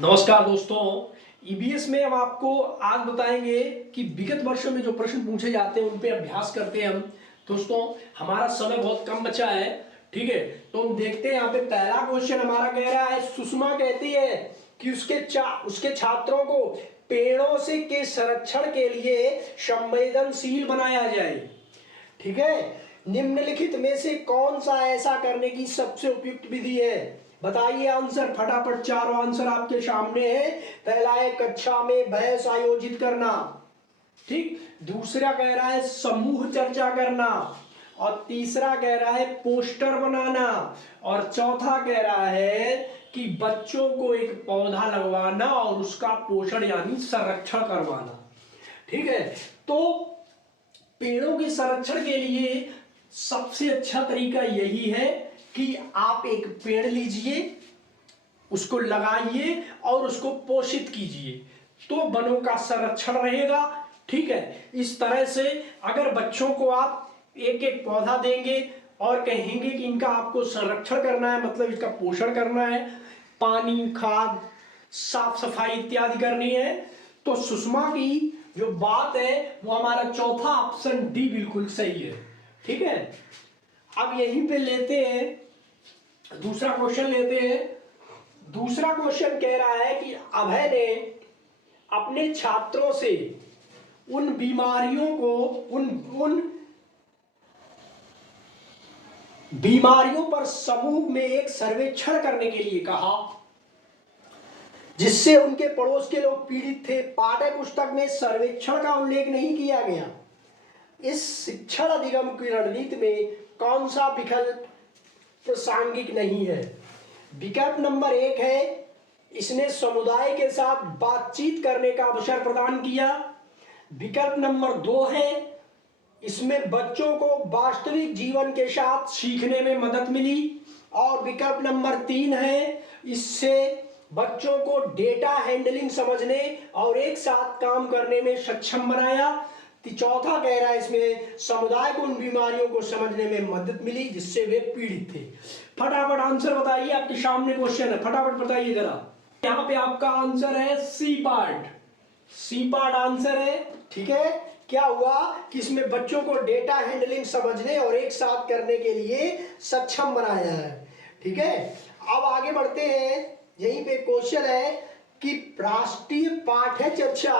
नमस्कार दोस्तों। ईबीएस में हम आपको आज बताएंगे कि विगत वर्षों में जो प्रश्न पूछे जाते हैं उन पे अभ्यास करते हैं हम। दोस्तों, हमारा समय बहुत कम बचा है, ठीक है। तो हम देखते हैं, यहाँ पे पहला क्वेश्चन हमारा कह रहा है, सुषमा कहती है कि उसके छात्रों को पेड़ों से के संरक्षण के लिए संवेदनशील बनाया जाए, ठीक है। निम्नलिखित में से कौन सा ऐसा करने की सबसे उपयुक्त विधि है? बताइए आंसर फटाफट। चारों आंसर आपके सामने है। पहला है कक्षा में बहस आयोजित करना, ठीक। दूसरा कह रहा है समूह चर्चा करना, और तीसरा कह रहा है पोस्टर बनाना, और चौथा कह रहा है कि बच्चों को एक पौधा लगवाना और उसका पोषण यानी संरक्षण करवाना, ठीक है। तो पेड़ों के संरक्षण के लिए सबसे अच्छा तरीका यही है कि आप एक पेड़ लीजिए, उसको लगाइए और उसको पोषित कीजिए, तो वनों का संरक्षण रहेगा, ठीक है। इस तरह से अगर बच्चों को आप एक एक पौधा देंगे और कहेंगे कि इनका आपको संरक्षण करना है, मतलब इसका पोषण करना है, पानी, खाद, साफ सफाई इत्यादि करनी है, तो सुषमा की जो बात है वो हमारा चौथा ऑप्शन डी बिल्कुल सही है, ठीक है। अब यहीं पे लेते हैं दूसरा क्वेश्चन लेते हैं। दूसरा क्वेश्चन कह रहा है कि अभय ने अपने छात्रों से उन बीमारियों को उन उन बीमारियों पर समूह में एक सर्वेक्षण करने के लिए कहा जिससे उनके पड़ोस के लोग पीड़ित थे। पाठ्य पुस्तक में सर्वेक्षण का उल्लेख नहीं किया गया। इस शिक्षण अधिगम की रणनीति में कौन सा विकल्प प्रासंगिक नहीं है? विकल्प नंबर 1 है, इसने समुदाय के साथ बातचीत करने का अवसर प्रदान किया। विकल्प नंबर 2 है, इसमें बच्चों को वास्तविक जीवन के साथ सीखने में मदद मिली। और विकल्प नंबर 3 है, इससे बच्चों को डेटा हैंडलिंग समझने और एक साथ काम करने में सक्षम बनाया। चौथा कह रहा है इसमें समुदाय को उन बीमारियों को समझने में मदद मिली जिससे वे पीड़ित थे। फटाफट आंसर बताइए, आपके सामने क्वेश्चन है, फटाफट बताइए जरा। यहाँ पे आपका आंसर है C part. C part answer है, ठीक है। क्या हुआ कि इसमें बच्चों को डेटा हैंडलिंग समझने और एक साथ करने के लिए सक्षम बनाया है, ठीक है। अब आगे बढ़ते हैं। यहीं पे क्वेश्चन है कि राष्ट्रीय पाठ्य चर्चा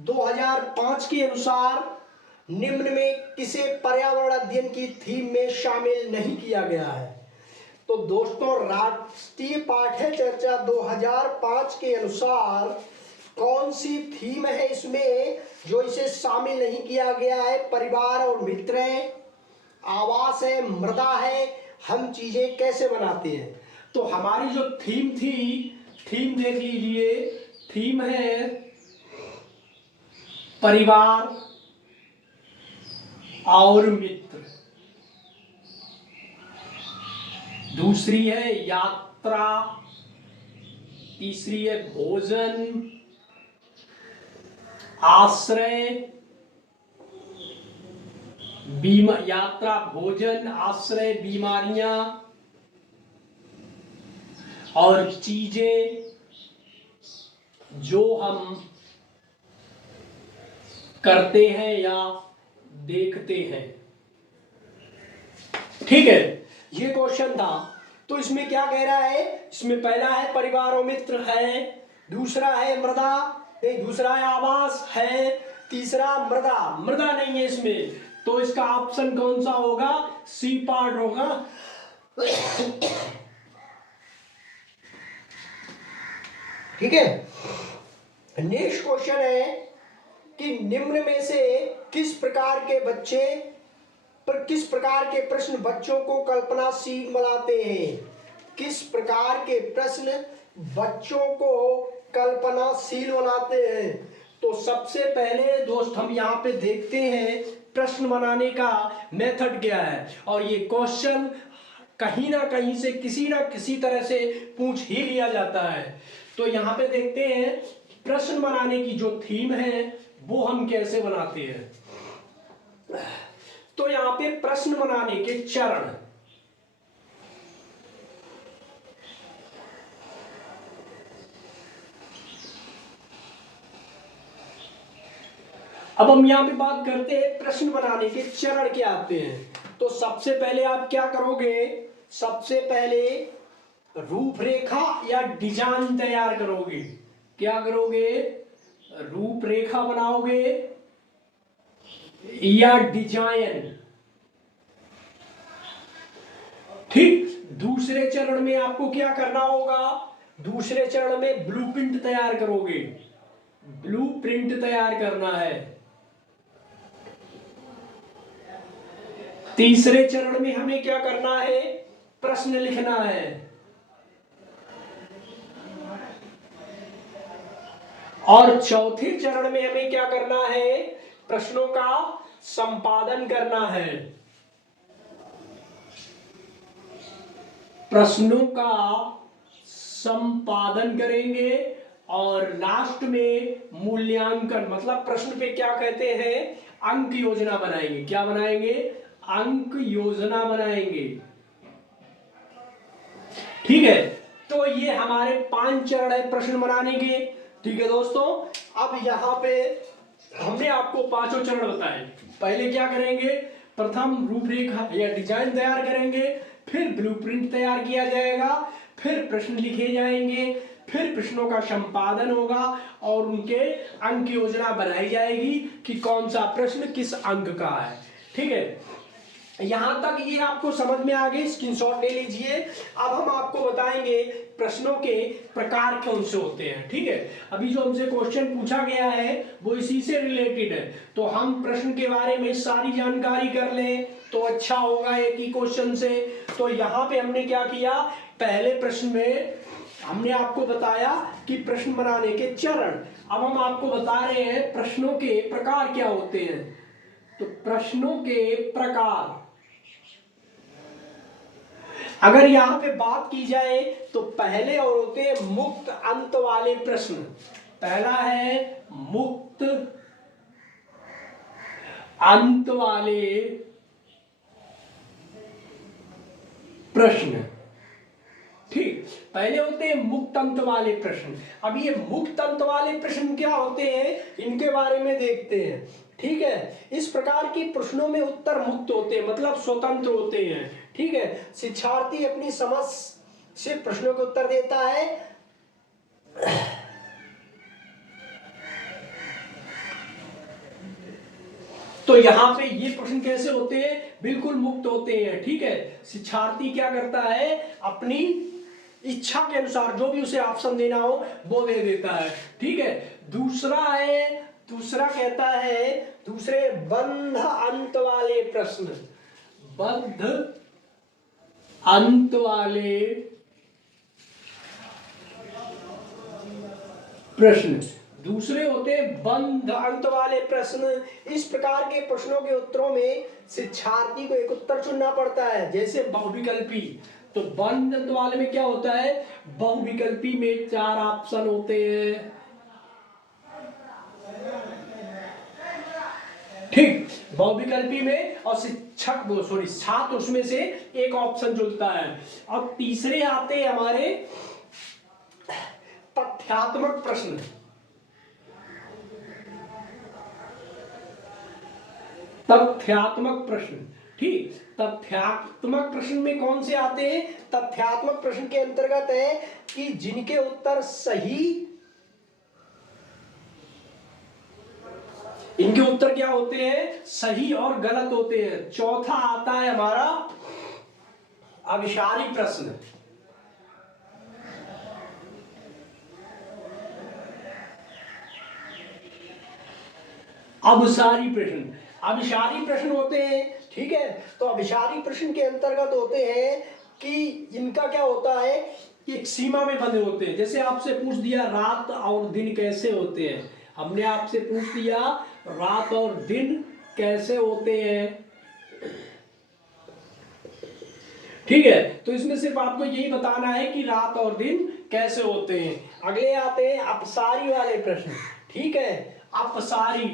2005 के अनुसार निम्न में किसे पर्यावरण अध्ययन की थीम में शामिल नहीं किया गया है? तो दोस्तों, राष्ट्रीय पाठ्य चर्चा 2005 के अनुसार कौन सी थीम है इसमें जो इसे शामिल नहीं किया गया है? परिवार और मित्र है, आवास है, मृदा है, हम चीजें कैसे बनाते हैं। तो हमारी जो थीम थी, थीम देख लीजिए, थीम है परिवार और मित्र। दूसरी है यात्रा, तीसरी है भोजन, आश्रय, यात्रा, भोजन, आश्रय, बीमारियां और चीजें जो हम करते हैं या देखते हैं, ठीक है। ये क्वेश्चन था। तो इसमें क्या कह रहा है? इसमें पहला है परिवार और मित्र है, दूसरा है मृदा, नहीं, दूसरा है आवास है, तीसरा मृदा, मृदा नहीं है इसमें। तो इसका ऑप्शन कौन सा होगा? सी पार्ट होगा। ठीक है। नेक्स्ट क्वेश्चन है कि निम्न में से किस प्रकार के प्रश्न बच्चों को कल्पनाशील बनाते हैं? किस प्रकार के प्रश्न बच्चों को कल्पनाशील बनाते हैं? तो सबसे पहले दोस्त हम यहाँ पे देखते हैं प्रश्न बनाने का मेथड क्या है, और ये क्वेश्चन कहीं ना कहीं से किसी ना किसी तरह से पूछ ही लिया जाता है। तो यहाँ पे देखते हैं प्रश्न बनाने की जो थीम है वो हम कैसे बनाते हैं। तो यहाँ पे प्रश्न बनाने के चरण, अब हम यहाँ पे बात करते हैं प्रश्न बनाने के चरण क्या आते हैं। तो सबसे पहले आप क्या करोगे, सबसे पहले रूपरेखा या डिजाइन तैयार करोगे। क्या करोगे, रूपरेखा बनाओगे या डिजाइन। ठीक, दूसरे चरण में आपको क्या करना होगा, दूसरे चरण में ब्लूप्रिंट तैयार करोगे, ब्लूप्रिंट तैयार करना है। तीसरे चरण में हमें क्या करना है, प्रश्न लिखना है। और चौथे चरण में हमें क्या करना है, प्रश्नों का संपादन करना है। प्रश्नों का संपादन करेंगे और लास्ट में मूल्यांकन, मतलब प्रश्न पे क्या कहते हैं, अंक योजना बनाएंगे। क्या बनाएंगे, अंक योजना बनाएंगे। ठीक है, तो ये हमारे 5 चरण है प्रश्न बनाने के। ठीक है दोस्तों, अब यहाँ पे हमने आपको 5 चरण बताए। पहले क्या करेंगे, प्रथम रूपरेखा या डिजाइन तैयार करेंगे, फिर ब्लूप्रिंट तैयार किया जाएगा, फिर प्रश्न लिखे जाएंगे, फिर प्रश्नों का संपादन होगा और उनके अंक योजना बनाई जाएगी कि कौन सा प्रश्न किस अंक का है। ठीक है, यहां तक ये आपको समझ में आ गई, स्क्रीनशॉट ले लीजिए। अब हम आपको बताएंगे प्रश्नों के प्रकार कौन से होते हैं। ठीक है, अभी जो हमसे क्वेश्चन पूछा गया है वो इसी से रिलेटेड है, तो हम प्रश्न के बारे में सारी जानकारी कर लें तो अच्छा होगा एक ही क्वेश्चन से। तो यहाँ पे हमने क्या किया, पहले प्रश्न में हमने आपको बताया कि प्रश्न बनाने के चरण। अब हम आपको बता रहे हैं प्रश्नों के प्रकार क्या होते हैं। तो प्रश्नों के प्रकार, अगर यहां पे बात की जाए तो पहले और होते हैं मुक्त अंत वाले प्रश्न। पहला है मुक्त अंत वाले प्रश्न। ठीक, पहले होते हैं मुक्त अंत वाले प्रश्न। अब ये मुक्त अंत वाले प्रश्न क्या होते हैं, इनके बारे में देखते हैं। ठीक है, इस प्रकार के प्रश्नों में उत्तर मुक्त होते हैं, मतलब स्वतंत्र होते हैं। ठीक है, शिक्षार्थी अपनी समझ से प्रश्नों के उत्तर देता है। तो यहाँ पे ये प्रश्न कैसे होते हैं, बिल्कुल मुक्त होते हैं। ठीक है, शिक्षार्थी क्या करता है, अपनी इच्छा के अनुसार जो भी उसे ऑप्शन देना हो वो दे देता है। ठीक है, दूसरा है, दूसरा कहता है, दूसरे बंध अंत वाले प्रश्न, बंध अंत वाले प्रश्न, दूसरे होते बंध अंत वाले प्रश्न। इस प्रकार के प्रश्नों के उत्तरों में शिक्षार्थी को एक उत्तर चुनना पड़ता है, जैसे बहुविकल्पी। तो बंध अंत वाले में क्या होता है, बहुविकल्पी में 4 ऑप्शन होते हैं। ठीक, बहुविकल्पी में और शिक्षक छात्र उसमें से एक ऑप्शन चुनता है। अब तीसरे आते हैं हमारे तथ्यात्मक प्रश्न। तथ्यात्मक प्रश्न, ठीक, तथ्यात्मक प्रश्न में कौन से आते हैं, तथ्यात्मक प्रश्न के अंतर्गत है कि जिनके उत्तर सही, इनके उत्तर क्या होते हैं, सही और गलत होते हैं। चौथा आता है हमारा अभिसारी प्रश्न। अभिसारी प्रश्न, अभिसारी प्रश्न होते हैं। ठीक है, तो अभिसारी प्रश्न के अंतर्गत होते हैं कि इनका क्या होता है, एक सीमा में बंधे होते हैं। जैसे आपसे पूछ दिया रात और दिन कैसे होते हैं, हमने आपसे पूछ दिया रात और दिन कैसे होते हैं। ठीक है, तो इसमें सिर्फ आपको यही बताना है कि रात और दिन कैसे होते हैं। अगले आते हैं अपसारी वाले प्रश्न। ठीक है, अपसारी,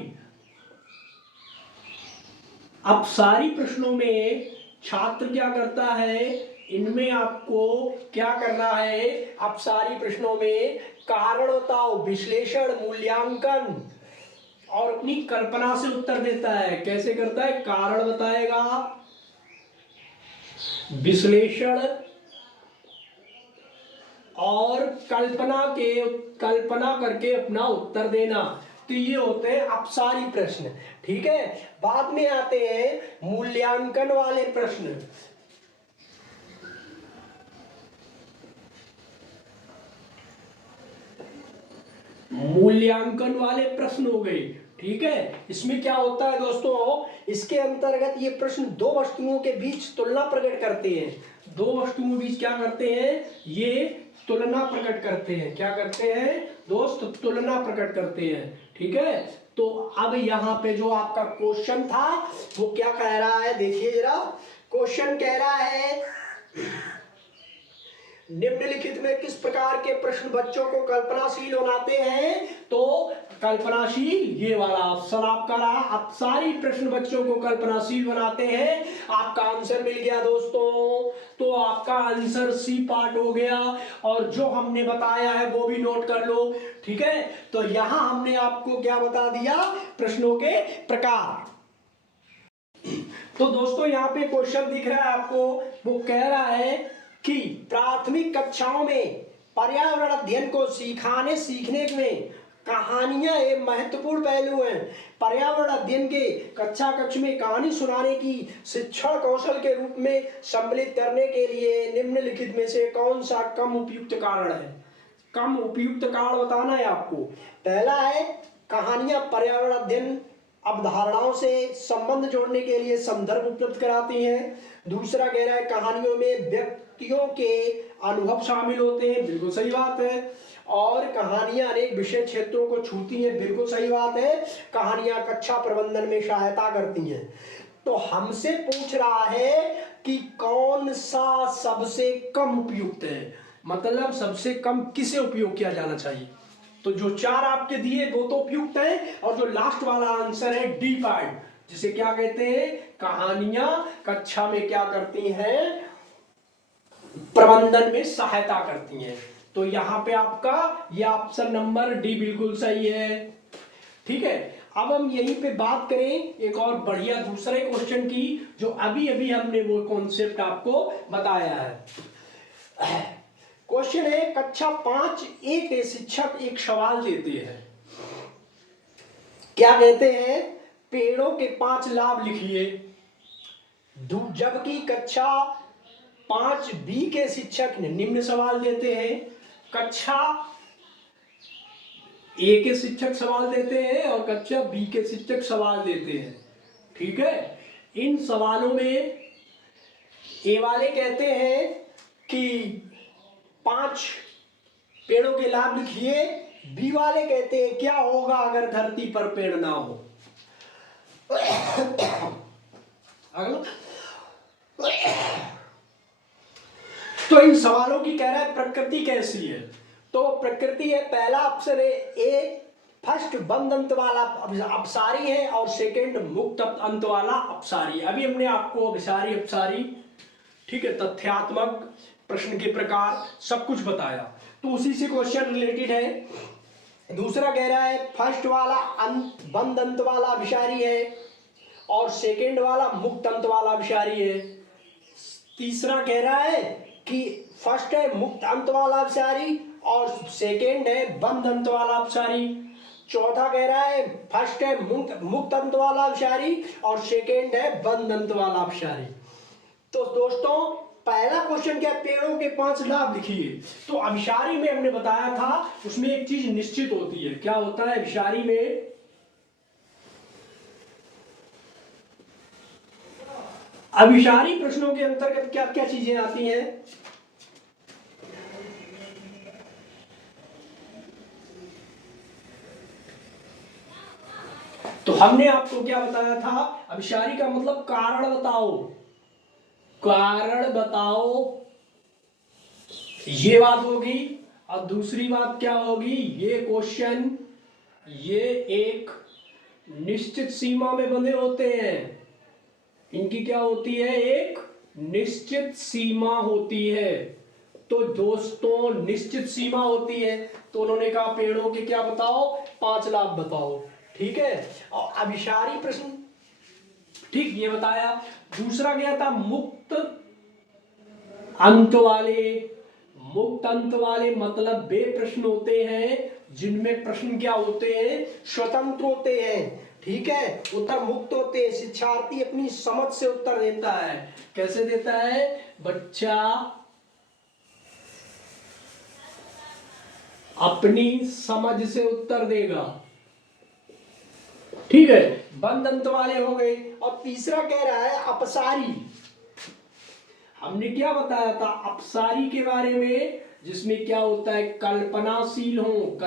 अपसारी प्रश्नों में छात्र क्या करता है, इनमें आपको क्या करना है, अपसारी प्रश्नों में कारण बताओ, विश्लेषण, मूल्यांकन, और अपनी कल्पना से उत्तर देता है। कैसे करता है? कारण बताएगा, विश्लेषण और कल्पना करके अपना उत्तर देना। तो ये होते हैं अपसारी प्रश्न। ठीक है, बाद में आते हैं मूल्यांकन वाले प्रश्न। मूल्यांकन वाले प्रश्न हो गए। ठीक है, इसमें क्या होता है दोस्तों, इसके अंतर्गत ये प्रश्न दो वस्तुओं के बीच तुलना प्रकट करते हैं। दो वस्तुओं के बीच क्या करते हैं? ये तुलना प्रकट करते हैं। क्या करते हैं दोस्त? तुलना प्रकट करते हैं। ठीक है, तो अब यहाँ पे जो आपका क्वेश्चन था वो क्या कह रहा है, देखिए जरा। क्वेश्चन कह रहा है निम्नलिखित में किस प्रकार के प्रश्न बच्चों को कल्पनाशील बनाते हैं? तो कल्पनाशील, ये वाला ऑप्शन आपका रहा, अपसारी प्रश्न बच्चों को कल्पनाशील बनाते हैं। आपका आंसर मिल गया दोस्तों। तो आपका आंसर सी पार्ट हो गया। और जो हमने बताया है वो भी नोट कर लो। ठीक है, तो यहां हमने आपको क्या बता दिया? प्रश्नों के प्रकार। तो दोस्तों यहाँ पे क्वेश्चन दिख रहा है आपको, वो कह रहा है कि प्राथमिक कक्षाओं में पर्यावरण अध्ययन को सीखने में कहानियां एक महत्वपूर्ण पहलू हैं। पर्यावरण अध्ययन के कक्ष में कहानी सुनाने की शिक्षण कौशल के रूप में सम्मिलित करने के लिए निम्नलिखित में से कौन सा कम उपयुक्त कारण है? कम उपयुक्त कारण बताना है आपको। पहला है कहानियां पर्यावरण अध्ययन अवधारणाओं से संबंध जोड़ने के लिए संदर्भ उपलब्ध कराती हैं। दूसरा कह रहा है कहानियों में व्यक्तियों के अनुभव शामिल होते हैं। बिल्कुल सही बात है। और कहानियां अनेक विषय क्षेत्रों को छूती हैं। बिल्कुल सही बात है। कहानियां कक्षा प्रबंधन में सहायता करती हैं। तो हमसे पूछ रहा है कि कौन सा सबसे कम उपयुक्त है, मतलब सबसे कम किसे उपयोग किया जाना चाहिए। तो जो चार आपके दिए वो तो उपयुक्त है, और जो लास्ट वाला आंसर है डी पार्ट, जिसे क्या कहते हैं? कहानियां कक्षा में क्या करती हैं? प्रबंधन में सहायता करती हैं। तो यहाँ पे आपका ये ऑप्शन नंबर डी बिल्कुल सही है। ठीक है, अब हम यहीं पे बात करें एक और बढ़िया दूसरे क्वेश्चन की, जो अभी अभी हमने वो कॉन्सेप्ट आपको बताया है। क्वेश्चन है कक्षा 5A के शिक्षक एक सवाल देते हैं। क्या कहते हैं? पेड़ों के 5 लाभ लिखिए। जबकि कक्षा 5B के शिक्षक ने निम्न सवाल देते हैं। कक्षा A के शिक्षक सवाल देते हैं और कक्षा B के शिक्षक सवाल देते हैं। ठीक है, इन सवालों में ए वाले कहते हैं कि 5 पेड़ों के लाभ लिखिए। बी वाले कहते हैं क्या होगा अगर धरती पर पेड़ ना हो। अगला, तो इन सवालों की कह रहा है प्रकृति कैसी है। तो प्रकृति है, पहला ऑप्शन है ए फर्स्ट बंद अंत वाला अपसारी है, और सेकंड मुक्त अंत वाला अपसारी। अभी हमने आपको अभिसारी अपसारी, ठीक है, तथ्यात्मक, प्रश्न के प्रकार, सब कुछ बताया। तो उसी से क्वेश्चन रिलेटेड है। दूसरा कह रहा है फर्स्ट वाला बंद अंत वाला अभिसारी है और सेकंड वाला मुक्त अंत वाला अभिसारी है। तीसरा कह रहा है कि फर्स्ट है मुक्त अंत वाला अभिसारी और सेकंड है बंद अंत वाला अभिसारी। चौथा कह रहा है फर्स्ट है मुक्त अंत वाला अभिसारी और सेकंड है बंद अंत वाला अभिसारी। तो दोस्तों पहला क्वेश्चन क्या, पेड़ों के 5 लाभ लिखिए। तो अभिसारी में हमने बताया था, उसमें एक चीज निश्चित होती है। क्या होता है अभिसारी में? अभिसारी प्रश्नों के अंतर्गत क्या क्या चीजें आती हैं? तो हमने आपको क्या बताया था? अभिसारी का मतलब कारण बताओ, कारण बताओ, ये बात होगी। और दूसरी बात क्या होगी? ये क्वेश्चन ये एक निश्चित सीमा में बंधे होते हैं। इनकी क्या होती है? एक निश्चित सीमा होती है। तो दोस्तों निश्चित सीमा होती है, तो उन्होंने कहा पेड़ों के क्या बताओ? 5 लाभ बताओ। ठीक है, और अभिसारी प्रश्न, ठीक, ये बताया। दूसरा क्या था, मुक्त अंत वाले। मुक्त अंत वाले मतलब वे प्रश्न होते हैं जिनमें प्रश्न क्या होते हैं, स्वतंत्र होते हैं, ठीक है, उत्तर मुक्त होते हैं। शिक्षार्थी अपनी समझ से उत्तर देता है। कैसे देता है, बच्चा अपनी समझ से उत्तर देगा, ठीक है, बंद अंत वाले हो गए। और तीसरा कह रहा है अपसारी। हमने क्या बताया था अपसारी के बारे में, जिसमें क्या होता है, कल्पनाशील हो,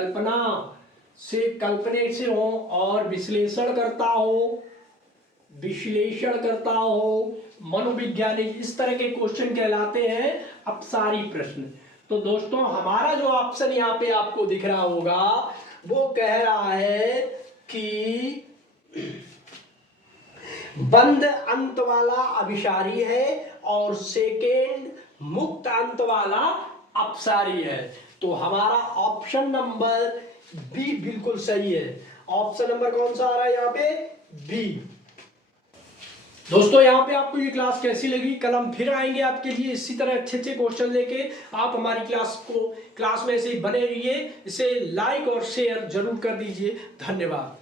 कल्पने से हो और विश्लेषण करता हो, मनोवैज्ञानिक, इस तरह के क्वेश्चन कहलाते हैं अपसारी प्रश्न। तो दोस्तों हमारा जो ऑप्शन यहाँ पे आपको दिख रहा होगा वो कह रहा है कि बंद अंत वाला अभिसारी है और सेकेंड मुक्त अंत वाला अपसारी है। तो हमारा ऑप्शन नंबर बी बिल्कुल सही है। ऑप्शन नंबर कौन सा आ रहा है यहाँ पे, बी। दोस्तों यहाँ पे आपको ये क्लास कैसी लगी, कल हम फिर आएंगे आपके लिए इसी तरह अच्छे अच्छे क्वेश्चन लेके। आप हमारी क्लास में ऐसे ही बने रहिए, इसे लाइक और शेयर जरूर कर दीजिए। धन्यवाद।